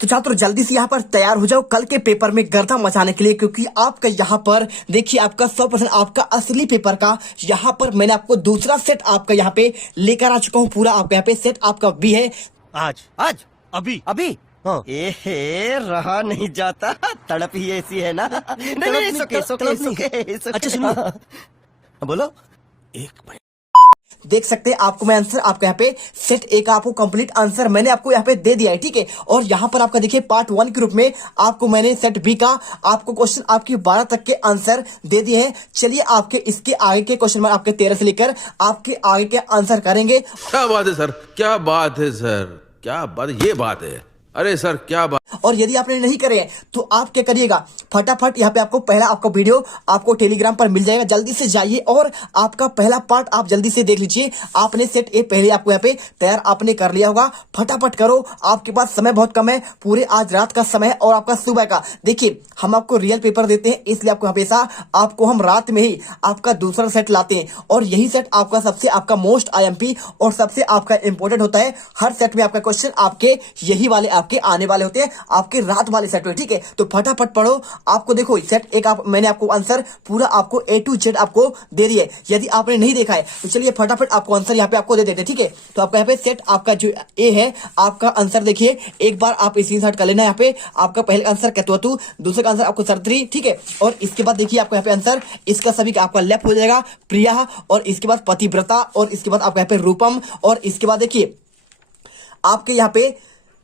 तो छात्रों जल्दी से यहाँ पर तैयार हो जाओ कल के पेपर में गर्दा मचाने के लिए, क्योंकि आपका यहाँ पर देखिए आपका 100% आपका असली पेपर का यहाँ पर मैंने आपको दूसरा सेट आपका यहाँ पे लेकर आ चुका हूँ। पूरा आपका यहाँ पे सेट आपका भी है आज आज अभी अभी हाँ। ए रहा नहीं जाता, तड़प ही ऐसी है ना। नहीं अच्छा सुनो। बोलो। एक मिनट देख सकते हैं आपको मैं आंसर आपका यहाँ पे सेट ए का आपको कंप्लीट आंसर मैंने आपको यहाँ पे दे दिया है, ठीक है। और यहाँ पर आपका देखिए पार्ट 1 के रूप में आपको मैंने सेट बी का आपको क्वेश्चन आपकी 12 तक के आंसर दे दिए हैं। चलिए आपके इसके आगे के क्वेश्चन में आपके 13 से लेकर आपके आगे के आंसर करेंगे। क्या बात है सर, क्या बात है सर, क्या बात, ये बात है। अरे सर क्या बात। और यदि आपने नहीं करे हैं तो आप क्या करिएगा, फटाफट यहाँ पे आपको पहला आपका वीडियो आपको टेलीग्राम पर मिल जाएगा, जल्दी से जाइए और आपका पहला पार्ट आप जल्दी से देख लीजिए। आपने सेट ए पहले आपको यहाँ पे तैयार आपने कर लिया होगा, फटाफट करो, आपके पास समय बहुत कम है, पूरे आज रात का समय है और आपका सुबह का। देखिए हम आपको रियल पेपर देते हैं, इसलिए आपको हमेशा आपको हम रात में ही आपका दूसरा सेट लाते हैं और यही सेट आपका सबसे आपका मोस्ट IMP और सबसे आपका इंपॉर्टेंट होता है। हर सेट में आपका क्वेश्चन आपके यही वाले आपके आने वाले होते हैं, आपके रात वाले सेट में, ठीक है। तो फटाफट पढ़ो। आपको देखो सेट एक मैंने आपको आंसर पूरा आपको A to Z आपको दे दिया है। यदि आपने नहीं देखा है तो चलिए फटाफट आपको आंसर यहाँ पे आपको दे देते हैं, ठीक है। तो आपका यहाँ पे सेट आपका जो ए है आपका आंसर देखिए एक बार आप स्क्रीनशॉट कर लेना। यहाँ पे आपका पहले आंसर केतवतु, दूसरे का आंसर आपको सरत्री, ठीक है। और इसके बाद देखिए आपको यहाँ पे आंसर इसका सभी का आपका लेफ्ट हो जाएगा प्रिया, और इसके बाद पतिव्रता, और इसके बाद आपका यहाँ पे रूपम, और इसके बाद देखिए आपके यहाँ पे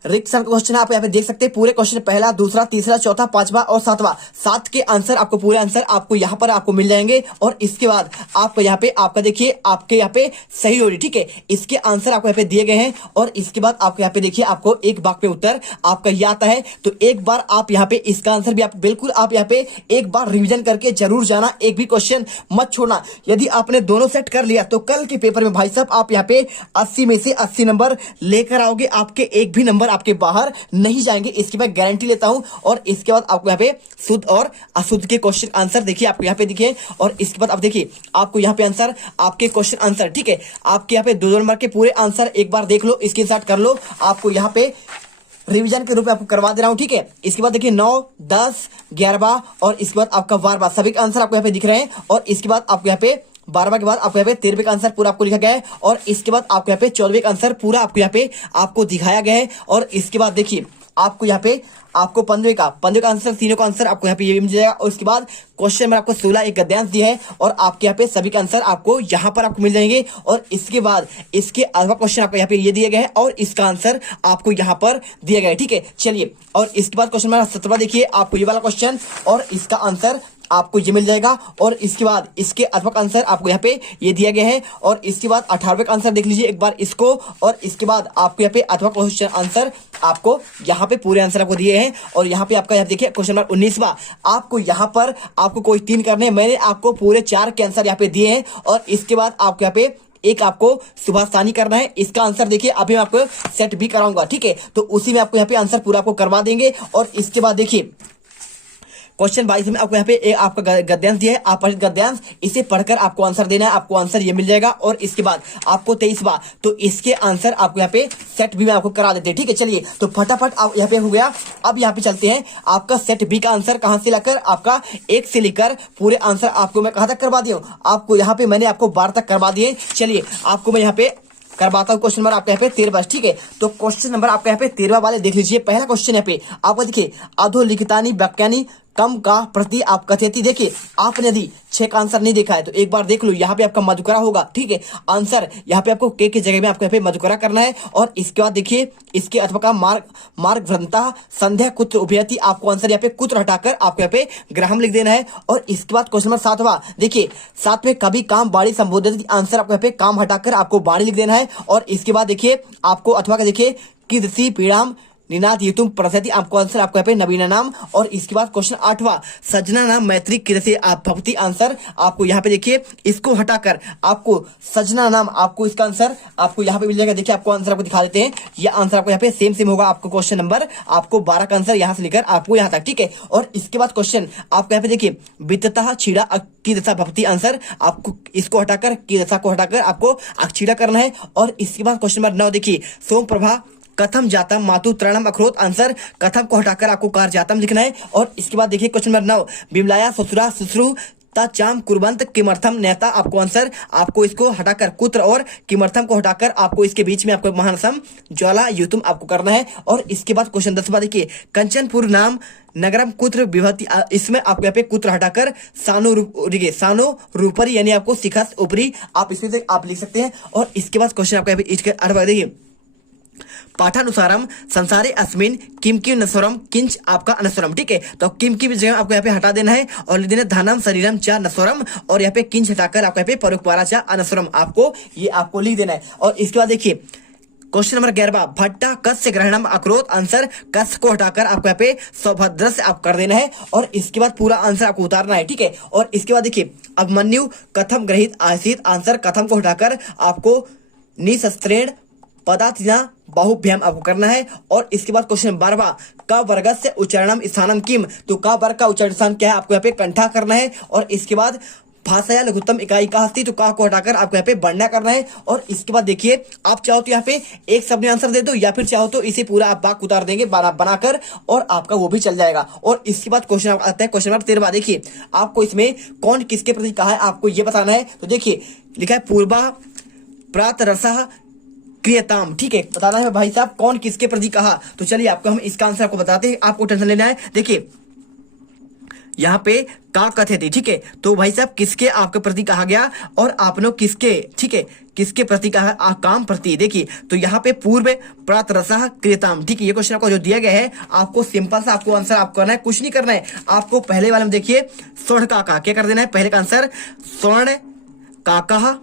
रिक्त सर क्वेश्चन आप यहाँ पे देख सकते हैं। पूरे क्वेश्चन पहला, दूसरा, तीसरा, चौथा, पांचवा और सातवां, 7 के आंसर आपको पूरे आंसर आपको यहाँ पर आपको मिल जाएंगे। और इसके बाद आपको यहाँ पे आपका देखिए आपके यहाँ पे सही जोड़ी, ठीक है, इसके आंसर आपको यहाँ पे दिए गए हैं। और इसके बाद आपको यहाँ पे देखिए आपको एक बार पे उत्तर आपका ये आता है। तो एक बार आप यहाँ पे इसका आंसर भी आप बिल्कुल आप यहाँ पे एक बार रिविजन करके जरूर जाना, एक भी क्वेश्चन मत छोड़ना। यदि आपने दोनों सेट कर लिया तो कल के पेपर में भाई साहब आप यहाँ पे 80 में से 80 नंबर लेकर आओगे, आपके एक भी नंबर आपके बाहर नहीं जाएंगे, इसकी मैं गारंटी लेता हूं। और इसके बाद आपको यहाँ पे शुद्ध और अशुद्ध के क्वेश्चन आंसर देखिए आपको यहाँ पे दिखे। और इसके बाद आप देखिए आपको यहाँ पे आंसर आपके क्वेश्चन आंसर, ठीक है, आपके यहाँ पे 2 नंबर के पूरे आंसर एक बार देख लो, स्क्रीनशॉट कर लो, आपको यहाँ पे रिवीजन के रूप में आपको करवा दे रहा हूं, ठीक है। इसके बाद देखिए 9, 10, 11 और इसके बाद आपका 12 सभी के आंसर आपको यहाँ पे दिख रहे हैं। और इसके बाद आपको यहाँ पे 12 के बाद आपको यहाँ पे 13वें का आंसर पूरा आपको लिखा गया है। और इसके बाद आपको यहाँ पे 14वें का आंसर पूरा आपको यहाँ पे आपको दिखाया गया है। और इसके बाद देखिए आपको यहाँ पे आपको 15वें का आंसर, तीनों का आंसर आपको यहाँ पे ये भी मिल जाएगा। और उसके बाद क्वेश्चन नंबर आपको 16 एक गद्यांश दिया है और आपके यहाँ पे सभी के आंसर आपको यहाँ पर आपको मिल जाएंगे। और इसके बाद इसके अलावा क्वेश्चन आपको यहाँ पे ये दिए गए हैं और इसका आंसर आपको यहाँ पर दिया गया है, ठीक है। चलिए और इसके बाद क्वेश्चन नंबर 17 देखिए आपको ये वाला क्वेश्चन और इसका आंसर आपको ये मिल जाएगा। और इसके बाद इसके अध्यापक आंसर आपको यहाँ पे ये दिया गया है। और इसके बाद 18वें का आंसर देख लीजिए एक बार इसको। और इसके बाद आपको यहाँ पे अध्यापक क्वेश्चन आंसर आपको यहाँ पे पूरे आंसर आपको दिए हैं। और यहाँ पे आपका यहाँ देखिए क्वेश्चन नंबर 19वां, आपको यहाँ पर आपको कोई 3 करने हैं, मैंने आपको पूरे 4 के आंसर यहाँ पे दिए हैं। और इसके बाद आपको यहाँ पे एक आपको सुभाषतानी करना है, इसका आंसर देखिए अभी मैं आपको सेट भी कराऊंगा, ठीक है। तो उसी में आपको यहाँ पे आंसर पूरा आपको करवा देंगे। और इसके बाद देखिए क्वेश्चन 22 में आपको यहाँ पे एक आपका गद्यांश दिया है, अपरिचित गद्यांश, इसे पढ़कर आपको आंसर देना है, आपको आंसर ये मिल जाएगा। और इसके बाद आपको 23वां, तो इसके आंसर आपको यहाँ पे सेट बी में आपको करा देते हैं, ठीक है। चलिए तो फटाफट आप यहाँ पे हो गया। अब यहाँ पे चलते हैं आपका सेट बी का आंसर कहाँ से लेकर आपका 1 से लेकर पूरे आंसर आपको मैं कहाँ तक करवा दिया हूँ, आपको यहाँ पे मैंने आपको 12 तक करवा दिए। चलिए आपको मैं यहाँ पे करवाता हूँ क्वेश्चन नंबर आपके यहाँ पे 13, ठीक है। तो क्वेश्चन नंबर आपके यहाँ पे 13 वाले देख लीजिए। पहला क्वेश्चन यहाँ पे आपको देखिए अधोलिखितानि वाक्यानि कम का प्रति आप कथयति। देखिए आपने यदि 6 का आंसर नहीं देखा है तो एक बार देख लो, यहाँ पे आपका मधुकरा होगा, ठीक है। आंसर यहाँ पे आपको के जगह में आपको यहाँ पे मधुकरा करना है। और इसके बाद देखिए इसके अथवा का मार्ग भ्रंता संध्या कुत्र उभयति, आपको आंसर यहाँ पे कुत्र हटाकर आपको यहाँ पे ग्राम लिख देना है। और इसके बाद क्वेश्चन नंबर 7वां देखिए 7 में कभी काम बाड़ी संबोधित, आंसर आपको यहाँ पे काम हटाकर आपको बाड़ी लिख देना है। और इसके बाद देखिए आपको अथवा का देखिए कीदृशी पीड़ाम निनाद ये तुम प्रसति, आपको आंसर आपको यहाँ पे नवीना नाम। और इसके बाद क्वेश्चन 8वां सजना नाम मैत्री किसे आप भक्ति, आंसर आपको यहाँ पे देखिए इसको हटाकर आपको सजना नाम, आपको इसका आंसर आपको यहाँ पे मिल जाएगा। देखिए आपको आंसर आपको दिखा देते हैं, ये आंसर आपको यहाँ पे सेम होगा। आपको क्वेश्चन नंबर आपको 12 का आंसर यहाँ से लेकर आपको यहाँ तक, ठीक है। और इसके बाद क्वेश्चन आपको यहाँ पे देखिए वित्तता छीड़ा की दशा भक्ति, आंसर आपको इसको हटाकर की दशा को हटाकर आपको अक्षीड़ा करना है। और इसके बाद क्वेश्चन नंबर 9 देखिए सोम प्रभा कथम जातम मातु तृणम अखरोट। आंसर कथम को हटाकर आपको कार जातम लिखना है। और इसके बाद देखिए क्वेश्चन नंबर 9, बिमलाया ससुरा शुश्रू चाम कुर्बंत किमर्थम नेता। आपको आंसर आपको इसको हटाकर कुत्र और किमर्थम को हटाकर आपको इसके बीच में आपको महानसम ज्वाला युतुम आपको करना है। और इसके बाद क्वेश्चन 10 देखिए, कंचनपुर नाम नगरम कुत्र विभूति। इसमें आपको यहाँ पे कुत्र हटाकर सानो रूपरी यानी आपको शिखस ऊपरी आप इसमें से आप लिख सकते हैं। और इसके बाद क्वेश्चन आपको यहाँ पे इसके 8 देखिए, पाठानुसारम संसारे अस्मिन किम किम नस्वरम किंच आपका अनस्वरम। ठीक है, तो किम की जगह आपको यहाँ पे हटा देना है और लिख देना धनम शरीरम चा नस्वरम और यहाँ पे किंच हटाकर आपको यहाँ पे परोपकारा चा अनस्वरम आपको ये आपको लिख देना है। और इसके बाद देखिए क्वेश्चन नंबर 11, भट्टा कस्य ग्रहणम अक्रोत। आंसर कस्य को हटाकर आपको यहाँ पे सौभद्र से आप कर देना है और इसके बाद पूरा आंसर आपको उतारना है। ठीक है, और इसके बाद देखिए अभिमन्यु कथम ग्रहित आसीत। आंसर कथम को हटाकर आपको निशस्त्रेण पदार्थिना बाहुभ्याम आपको करना है। और इसके बाद क्वेश्चन 12, का वर्ग से उच्चारणम स्थानम किम। तो का वर्ग का उच्चारण स्थान क्या है आपको यहाँ पे कंठा करना है। और इसके बाद भाषाया लघुत्तम इकाई का हस्ती, तो का को हटाकर आपको यहाँ पे बढ़ना करना है। और इसके बाद देखिए आप चाहो तो यहाँ पे एक शब्द में आंसर दे दो या फिर चाहो तो इसे पूरा आप वाक्य उतार देंगे बनाकर और आपका वो भी चल जाएगा। और इसके बाद क्वेश्चन आता है क्वेश्चन नंबर 13, देखिए आपको इसमें कौन किसके प्रति कहा है आपको ये बताना है। तो देखिए लिखा है पूर्वा प्रातरसः क्रियताम। ठीक है, बताना है भाई साहब कौन किसके प्रति कहा। तो चलिए आपको हम इसका आंसर आपको बताते हैं, आपको टेंशन लेना है। देखिए यहाँ पे का कथयति। ठीक है, तो भाई साहब किसके आपके प्रति कहा गया और आपने किसके, ठीक है, किसके प्रति कहा काम प्रति। देखिए तो यहाँ पे पूर्व प्रातरसः क्रियताम। ठीक है, ये क्वेश्चन आपको जो दिया गया है आपको सिंपल सा आपको आंसर आपको करना है, कुछ नहीं करना है आपको। पहले वाले में देखिए स्वर्ण काका क्या कर देना है, पहले का आंसर स्वर्ण काका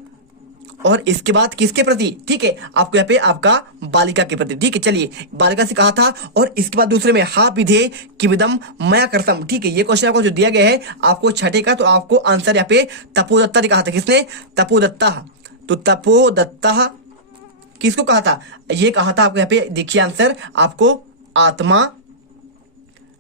और इसके बाद किसके प्रति। ठीक है, आपको यहाँ पे आपका बालिका के प्रति। ठीक है, चलिए बालिका से कहा था। और इसके बाद दूसरे में हा विधे किविदम मया करतम। ठीक है, ये क्वेश्चन आपको जो दिया गया है आपको छठे का, तो आपको आंसर यहाँ पे तपोदत्ता ने कहा था। किसने, तपोदत्ता। तो तपोदत्ता किसको कहा था, ये कहा था आपको यहाँ पे देखिए आंसर आपको आत्मा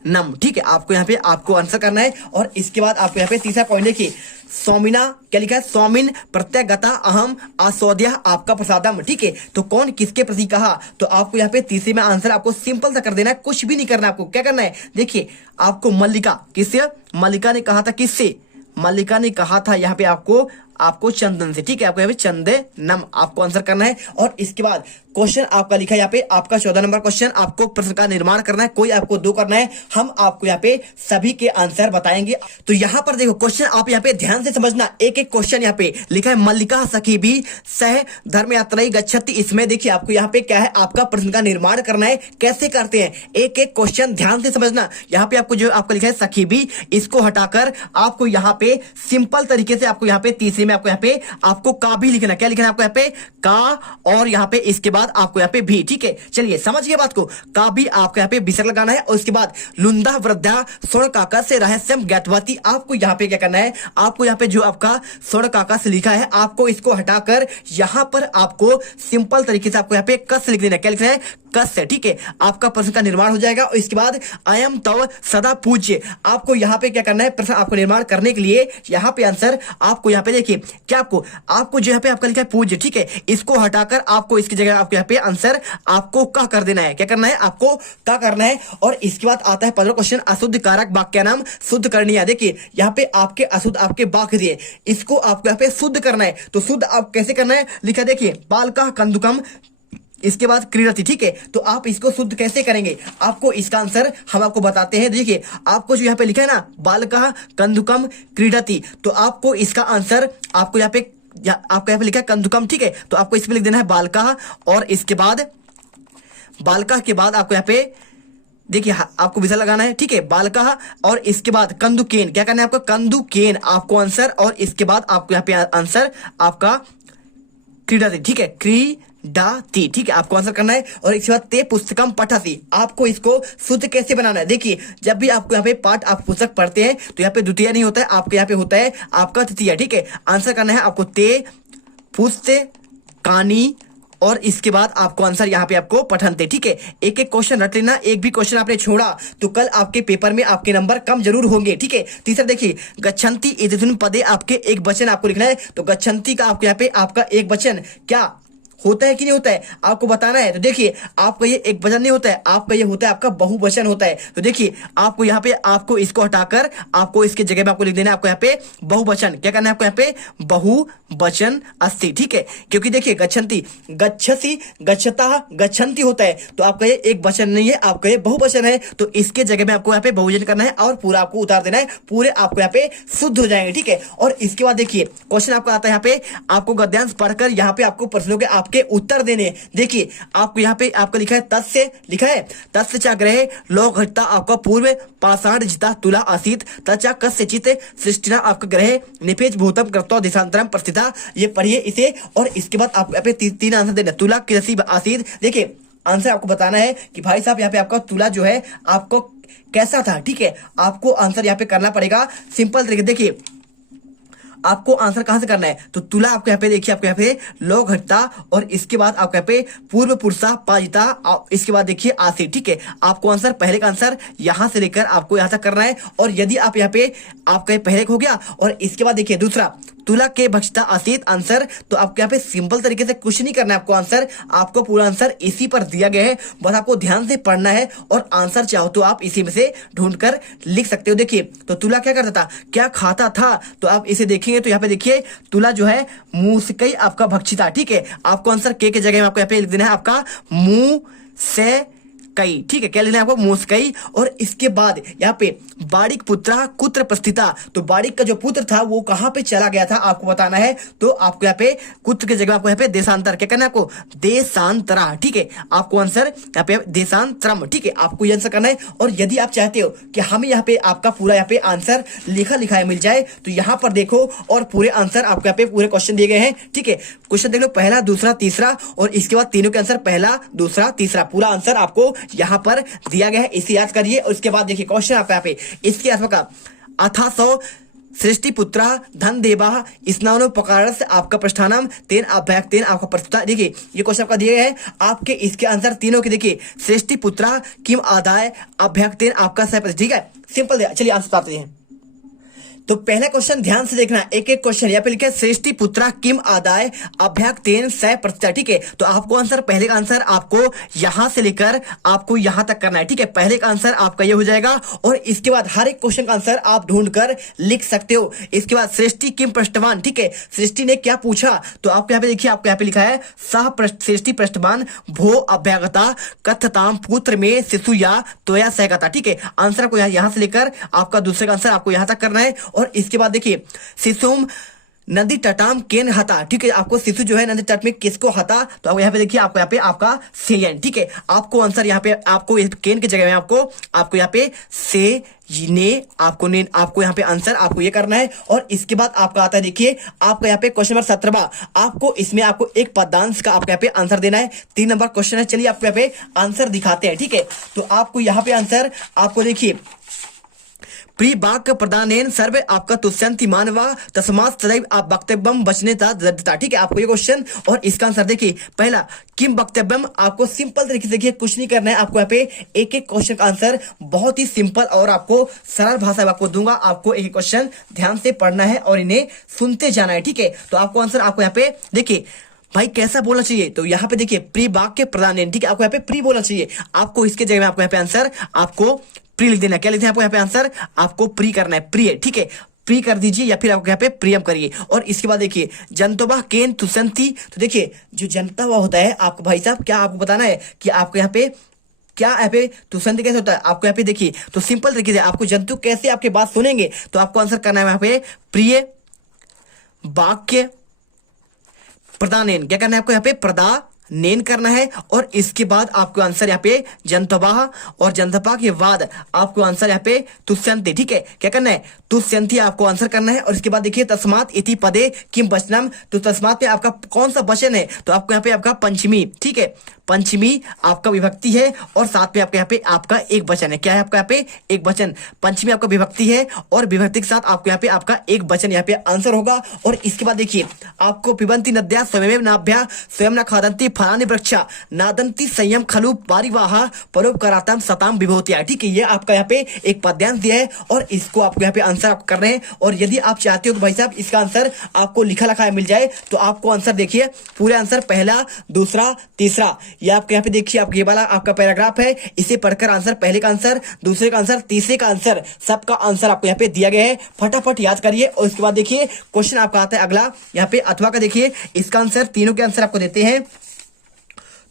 नम। ठीक है, आपको यहाँ पे आपको आंसर करना है। और इसके बाद आपको यहाँ पे तीसरा पॉइंट देखिए, स्वामिना क्या लिखा है, स्वामिन प्रत्यगता अहम आस्वाद्य आपका प्रसादम। ठीक है, तो कौन किसके प्रति कहा, तो आपको यहाँ पे तीसरे में आंसर आपको सिंपल सा कर देना है, कुछ भी नहीं करना है। आपको क्या करना है, देखिए आपको मल्लिका, किससे, मल्लिका ने कहा था, किससे, मल्लिका ने कहा था यहाँ पे आपको चंदन से। ठीक है, आपको यहाँ पे चंदनम आपको आंसर करना है। और इसके बाद क्वेश्चन आपका लिखा है यहाँ पे आपका 14 नंबर क्वेश्चन, आपको प्रश्न का निर्माण करना है, कोई आपको 2 करना है, हम आपको यहाँ पे सभी के आंसर बताएंगे। तो यहाँ पर देखो क्वेश्चन आप यहाँ पे ध्यान से समझना, एक एक क्वेश्चन यहाँ पे लिखा है मल्लिका सखी भी सह धर्म यात्रा गच्छति। इसमें देखिए आपको यहाँ पे क्या है आपका प्रश्न का निर्माण करना है, कैसे करते हैं एक एक क्वेश्चन ध्यान से समझना। यहाँ पे आपको जो आपका लिखा है सखी भी, इसको हटाकर आपको यहाँ पे सिंपल तरीके से आपको यहाँ पे तीसरे में आपको यहाँ पे आपको का भी लिखना, क्या लिखना है आपको यहाँ पे का और यहाँ पे इसके बाद आपको यहाँ पे भी। ठीक है, चलिए समझ गए बात को, का भी आपको यहाँ पे विसर्ग लगाना है। और इसके बाद लुंदा वृद्धा स्वर्ण काका से रहस्यम ज्ञातवती, आपको यहाँ पे क्या करना है, आपको यहाँ पे जो आपका स्वर्ण काका से लिखा है आपको इसको हटाकर यहाँ पर आपको सिंपल तरीके से आपको यहाँ पे कस लिख देना है, क्या लिखना है, कस है। ठीक है, आपका प्रश्न का निर्माण हो जाएगा। और इसके बाद अयम तव सदा पूज्य, आपको यहाँ पे क्या करना है, प्रश्न आपको निर्माण करने के लिए यहाँ पे आंसर आपको यहाँ पे देखिए क्या आपको जो यहाँ पे आपका लिखा है पूज्य। ठीक है, इसको हटाकर आपको इसकी जगह आपको यहाँ पे आंसर आपको का कर देना है, क्या करना है, आपको का करना है। और इसके बाद आता है 15 क्वेश्चन, अशुद्ध कारक वाक्य नाम शुद्ध करनी। देखिए यहाँ पे आपके अशुद्ध आपके वाक्य दिए, इसको आपको यहाँ पे शुद्ध करना है। तो शुद्ध आप कैसे करना है, लिखा देखिए बालका कंदुकम, इसके बाद क्रीडति। ठीक है, तो आप इसको शुद्ध कैसे करेंगे, आपको इसका आंसर हम आपको बताते हैं। देखिए आपको जो यहाँ पे लिखा है ना बालका कंदुकम क्रीडति, तो आपको इसका आंसर आपको यहाँ पे आपको यहाँ पे लिखा है कंदुकम। ठीक है, तो आपको इसमें लिख देना है बालका और इसके बाद बालका के बाद आपको यहाँ पे देखिए आपको विसर्ग लगाना है। ठीक है, बालका और इसके बाद कंदुकेन, क्या करना है आपको, कंदुकेन आपको आंसर। और इसके बाद आपको यहाँ पे आंसर आपका क्रीडति। ठीक है, क्रीडाति। ठीक है, आपको आंसर करना है। और इसके बाद ते पुस्तकम पठसी, आपको इसको शुद्ध कैसे बनाना है। देखिए जब भी आपको यहाँ पे पाठ आप पुस्तक पढ़ते हैं तो यहाँ पे द्वितीय नहीं होता है, आपके यहाँ पे होता है आपका तृतीय। ठीक है, आंसर करना है आपको ते पुस्तकानी और इसके बाद आपको आंसर यहाँ पे आपको पठनते। ठीक है, एक एक क्वेश्चन रट लेना, एक भी क्वेश्चन आपने छोड़ा तो कल आपके पेपर में आपके नंबर कम जरूर होंगे। ठीक है, तीसरा देखिए गच्छन्ति इदुन पदे, आपके एक वचन आपको लिखना है। तो गच्छन्ति का आपको यहाँ पे आपका एक वचन क्या होता है कि नहीं होता है, आपको बताना है। तो देखिए आपका ये एक वचन नहीं होता है, आपका ये होता है आपका बहुवचन होता है। तो देखिए आपको यहाँ पे आपको इसको हटाकर आपको इसके जगह में आपको लिख देना है आपको यहाँ पे बहुवचन। क्या करना है आपको यहाँ पे बहुवचन अस्ति, ठीक है। क्योंकि देखिए गच्छन्ति, गच्छसि, गच्छता, गच्छन्ति होता है, तो आपका ये एक वचन नहीं है, आपका ये बहुवचन है। तो इसके जगह में आपको यहाँ पे बहुवचन करना है और पूरा आपको उतार देना है, पूरे आपको यहाँ पे शुद्ध हो जाएंगे, ठीक है। और इसके बाद देखिए क्वेश्चन आपका आता है यहाँ पे, आपको गद्यांश पढ़कर यहाँ पे आपको प्रश्नों के आपके उत्तर देने। देखिए आपको यहाँ पे आपको लिखा है तस्य, लिखा है तस्य च ग्रहे लोक घटता आपका पूर्व पाषाण जिता तुला आसीत तचा कस्यचित सृष्टिना आपका ग्रह निपेज भूतम कृत्वा दिशांतरम प्रस्थिता। ये पढ़िए इसे। और इसके बाद आपको यहाँ पे तीन आंसर देना। तुला कृषि आसीत, देखिए आंसर आपको बताना है कि भाई साहब यहाँ पे आपका तुला जो है आपको कैसा था, ठीक है। आपको आंसर यहाँ पे करना पड़ेगा सिंपल तरीके। देखिए आपको आंसर कहां से करना है, तो तुला आपको यहाँ पे देखिए आपको यहाँ पे लो घटता और इसके बाद आपको यहाँ पे पूर्व पुरुषा पाजिता, इसके बाद देखिए आसी, ठीक है। आपको आंसर पहले का आंसर यहां से लेकर आपको यहां तक करना है। और यदि आप यहाँ पे आपका पहले हो गया और इसके बाद देखिए दूसरा तुला के भक्षता आसीत आंसर, तो आपको यहाँ पे सिंपल तरीके से कुछ नहीं करना है आपको आंसर, आपको पूरा आंसर इसी पर दिया गया है, बस आपको ध्यान से पढ़ना है और आंसर चाहो तो आप इसी में से ढूंढकर लिख सकते हो। देखिए तो तुला क्या करता था, क्या खाता था, तो आप इसे देखेंगे तो यहाँ पे देखिए तुला जो है मूसिकई आपका भक्षिता, ठीक है। आपको आंसर के जगह में आपको यहाँ पे लिख देना है आपका मुंह से कई, ठीक है। क्या लिखना है आपको मूसकई। और इसके बाद यहाँ पे बाड़िक पुत्रा कुत्र प्रस्थिता, तो बाड़िक का जो पुत्र था वो कहाँ पे चला गया था आपको बताना है। तो आपको यहाँ पे कुत्र की जगह आपको यहाँ पे देशांतर, क्या करना है आपको देशांतरा, ठीक है। आपको आंसर यहाँ पे देशांतरम, ठीक है। आपको ये आंसर करना है। और यदि आप चाहते हो कि हमें यहाँ पे आपका पूरा यहाँ पे आंसर लिखा लिखाया मिल जाए तो यहाँ पर देखो और पूरे आंसर आपको यहाँ पे पूरे क्वेश्चन दिए गए हैं, ठीक है। क्वेश्चन देख लो, पहला दूसरा तीसरा और इसके बाद तीनों के आंसर पहला दूसरा तीसरा, पूरा आंसर आपको यहाँ पर दिया गया है, इसे याद करिए। और इसके बाद देखिए क्वेश्चन आप यहाँ पे इसके आसपास का अथा सौ सृष्टि पुत्रा धन देवा स्नानोपकार से आपका प्रस्थानम तेन अभ्याक तेन आपका प्रस्तुता। देखिए ये क्वेश्चन आपका दिए है आपके, इसके आंसर तीनों के देखिए सृष्टि पुत्रा किम आदाय अभ्याक तेन आपका सह, ठीक है। सिंपल दिया। चलिए आंसर बताते हैं। तो पहला क्वेश्चन ध्यान से देखना, एक एक क्वेश्चन यहाँ पे लिखा है सृष्टि पुत्रा किम आदाय अभ्याक तेन सह प्रतिष्ठा, ठीक है। तो आपको आंसर पहले का आंसर आपको यहां से लेकर आपको यहां तक करना है, ठीक है। पहले का आंसर आपका ये हो जाएगा और इसके बाद हर एक क्वेश्चन का आंसर आप ढूंढकर लिख सकते हो। इसके बाद सृष्टि किम पृष्ठवान, ठीक है। सृष्टि ने क्या पूछा, तो आपको यहाँ पे देखिए आपको यहाँ पे लिखा है सह सृष्टि पृष्ठवान भो अभ्यागता कथताम पुत्र में शिशु या तोया सहगता, ठीक है। आंसर आपको यहां से लेकर आपका दूसरे का आंसर आपको यहां तक करना है। और इसके बाद देखिए शिशुम नदी तटाम केन हता, ठीक है। आपको शिशु जो है नदी तट में किसको हता, तो आप यहाँ पे देखिए आपको यहाँ पे आपका सेलियन, ठीक है। आपको आंसर यहाँ पे आपको केन की जगह में आपको यहाँ पे से ने आपको यहाँ पे आंसर आपको ये करना है। और इसके बाद आपका आता है देखिए आपका यहाँ पे क्वेश्चन नंबर 17, आपको इसमें आपको एक पदांश का आपको यहाँ पे आंसर देना है। 3 नंबर क्वेश्चन है। चलिए आपको यहाँ पे आंसर दिखाते हैं, ठीक है। तो आपको यहाँ पे आंसर आपको देखिए प्री वाक्य प्रदानेन सर्व आपका तुष्यंति मानवा तस्मात् सदैव आप वक्तव्यम बचनेता दृढ़ता, ठीक है। आपको ये क्वेश्चन और इसका आंसर देखिए पहला किम वक्तव्यम, आपको सिंपल तरीके से देखिए कुछ नहीं करना है। आपको यहाँ पे एक एक क्वेश्चन का आंसर बहुत ही सिंपल और आपको सरल भाषा में आपको दूंगा, आपको एक क्वेश्चन ध्यान से पढ़ना है और इन्हें सुनते जाना है, ठीक है। तो आपको आंसर आपको यहाँ पे देखिए भाई कैसा बोलना चाहिए, तो यहाँ पे देखिए प्री वाक्य प्रदानेन, ठीक है। आपको यहाँ पे प्री बोलना चाहिए, आपको इसके जगह में आपको यहाँ पे आंसर आपको प्री लिख देना। क्या लिखते हैं आपको यहाँ पे आंसर आपको प्री करना है, प्रिय, ठीक है। प्री कर दीजिए या फिर आपको यहाँ पे प्रियम करिए। और इसके बाद देखिए जनतोबा केन तुसंती, तो देखिए जो जनता हुआ होता है आपको भाई साहब क्या आपको बताना है कि आपको यहाँ पे क्या यहाँ पे तुसंती कैसे होता है। आपको यहाँ पे देखिए तो सिंपल तरीके से आपको जंतु कैसे आपके बात सुनेंगे, तो आपको आंसर करना है यहाँ पे प्रिय वाक्य प्रदानेन, क्या करना है आपको यहाँ पे प्रदानेन करना है। और इसके बाद आपको आंसर यहाँ पे जनतबाह और जनतपा के बाद आपको आंसर यहाँ पे तुष्यंती, ठीक है। क्या करना है तुष्यंती आपको आंसर करना है। और इसके बाद देखिए तस्मात इति पदे किम वचनम, तो तस्मात में आपका कौन सा वचन है, तो आपको यहाँ पे आपका पंचमी, ठीक है। पंचमी आपका विभक्ति है और साथ में आपके यहाँ पे आपका एक वचन है। क्या है आपका यहाँ पे एक वचन, पंचमी आपका विभक्ति है और विभक्ति के साथ आपको यहाँ पे आपका एक वचन यहाँ पे आंसर होगा। और इसके बाद देखिए आपको पिबंती नद्या स्वयं नाभ्या स्वयं न खादंती फलानि वृक्षा नादंती संयम खलु पारिवाह परोपकारातम सताम विभूतिया। ठीक है, ये आपका यहाँ पे एक पद्यांश दिया है और इसको आपको यहाँ पे आंसर आप कर रहे हैं। और यदि आप चाहते हो तो भाई साहब इसका आंसर आपको लिखा लिखा मिल जाए तो आपको आंसर देखिए पूरे आंसर पहला, दूसरा, तीसरा, ये आपके यहाँ पे देखिए आपके ये वाला आपका पैराग्राफ है, इसे पढ़कर आंसर, पहले का आंसर, दूसरे का आंसर, तीसरे का आंसर, सबका आंसर आपको यहाँ पे दिया गया है। फटाफट याद करिए। और उसके बाद देखिए क्वेश्चन आपका आता है अगला यहाँ पे अथवा का। देखिए इसका आंसर, तीनों के आंसर आपको देते हैं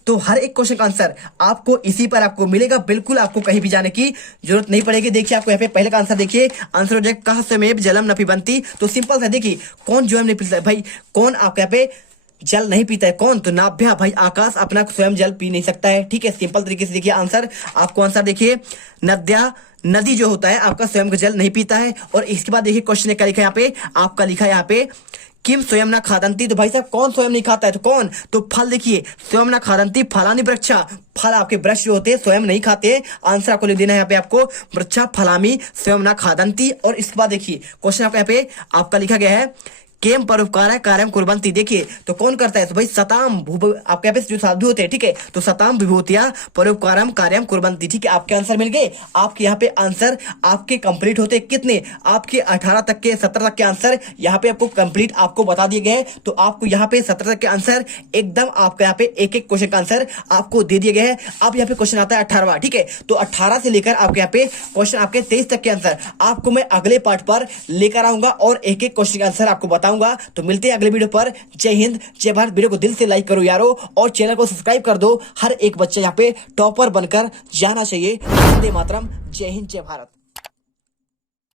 तो हर एक क्वेश्चन का आंसर आपको इसी पर आपको मिलेगा, बिल्कुल आपको कहीं भी जाने की जरूरत नहीं पड़ेगी। देखिए आपको यहाँ पे पहले का आंसर देखिए, आंसर हो जाएगा कह स्वयमेव जलम न पिबंती। तो सिंपल सा देखिए कौन जो नहीं पीता है भाई, कौन आपके यहाँ पे जल नहीं पीता है, कौन? तो नाभ्या भाई, आकाश अपना स्वयं जल पी नहीं सकता है। ठीक है, सिंपल तरीके से देखिए आंसर, आपको आंसर देखिए नद्या, नदी जो होता है आपका स्वयं का जल नहीं पीता है। और इसके बाद देखिए क्वेश्चन क्या लिखा है यहाँ पे, आपका लिखा है यहाँ पे किम स्वयं न खादंती। तो भाई साहब कौन स्वयं नहीं खाता है, तो कौन? तो फल देखिए स्वयं न खादंती फलानि वृक्षा, फल आपके वृक्ष जो होते हैं स्वयं नहीं खाते। आंसर आपको लिख देना है यहाँ पे आपको वृक्षा फलामी स्वयं न खादंती। और इसके बाद देखिए क्वेश्चन आपका यहाँ पे आपका लिखा गया है केम परोपकार कार्यम कुर्बंती। देखिए तो कौन करता है, तो भाई सताम आपके यहाँ पे जो साधु होते हैं, ठीक है, तो सताम विभूतिया परोपकारम कार्यम कुर्बंती। ठीक है, आपके आंसर मिल गए। आपके यहाँ पे आंसर आपके कंप्लीट होते कितने, आपके 18 तक के 17 तक के आंसर यहाँ पे आपको कंप्लीट आपको बता दिए गए। तो आपको यहाँ पे 17 तक के आंसर एकदम आपके यहाँ पे एक एक क्वेश्चन का आंसर आपको दे दिए गए हैं। अब यहाँ पे क्वेश्चन आता है 18वां। ठीक है, तो 18 से लेकर आपके यहाँ पे क्वेश्चन आपके 23 तक के आंसर आपको मैं अगले पार्ट पर लेकर आऊंगा और एक एक क्वेश्चन का आंसर आपको बताऊंगा। तो मिलते हैं अगले वीडियो पर। जय हिंद, जय भारत। वीडियो को दिल से लाइक करो यारो और चैनल को सब्सक्राइब कर दो। हर एक बच्चा यहाँ पे टॉपर बनकर जाना चाहिए। वंदे मातरम, जय हिंद, जय भारत।